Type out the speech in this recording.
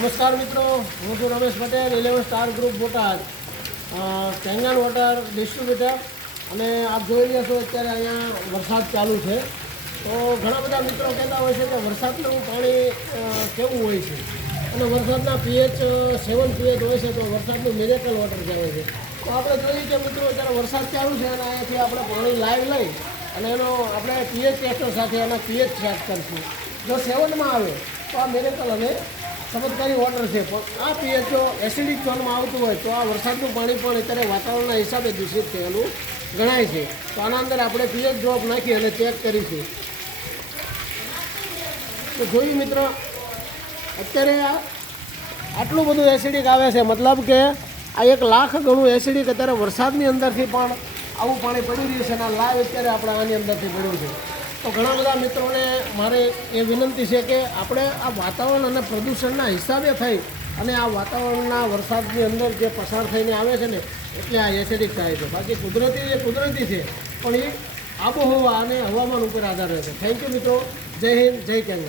નમસ્કાર મિત્રો, હું છું Ramesh Patel, 11 star group Botad, Kangen water distributor. અને આપ જોઈ રહ્યા છો અત્યારે અહીંયા વરસાદ ચાલુ છે. તો ઘણા બધા મિત્રો કહેતા હોય છે કે વરસાદનું પાણી કેવું હોય છે અને વરસાદના પીએચ 7 પીએચ હોય છે, તો વરસાદનું મિરેકલ વોટર કહેવાય છે. તો આપણે જોઈએ કે મિત્રો અત્યારે વરસાદ ચાલુ છે અને અહીંયાથી આપણે પાણી લાઈવ લઈ અને એનો આપણે પીએચ ટેસ્ટર સાથે એના પીએચ ચેક કરીશું. જો 7માં આવે તો આ મિરેકલ અને ચમત્કારી વોટર છે. પણ આ પીએચ જો એસિડિક ઝોનમાં આવતું હોય તો આ વરસાદનું પાણી પણ અત્યારે વાતાવરણના હિસાબે દૂષિત થયેલું ગણાય છે. તો આના અંદર આપણે પીએચ ડ્રોપ નાખી અને ચેક કરીશું. તો જોયું મિત્રો, અત્યારે આટલું બધું એસિડિક આવે છે, મતલબ કે આ 1 લાખ ગણું એસિડિક અત્યારે વરસાદની અંદરથી પણ આવું પાણી પડી રહ્યું છે અને લાઈવ અત્યારે આપણે આની અંદરથી પડ્યું છે. તો ઘણા બધા મિત્રોને મારે એ વિનંતી છે કે આપણે આ વાતાવરણ અને પ્રદૂષણના હિસાબે થઈ અને આ વાતાવરણના વરસાદની અંદર જે પસાર થઈને આવે છે ને, એટલે આ એસિડિક થાય છે. બાકી કુદરતી એ કુદરતી છે, પણ એ આબોહવા અને હવામાન ઉપર આધાર રહે છે. થેન્ક યુ મિત્રો. જય હિન્દ, જય કેંગન.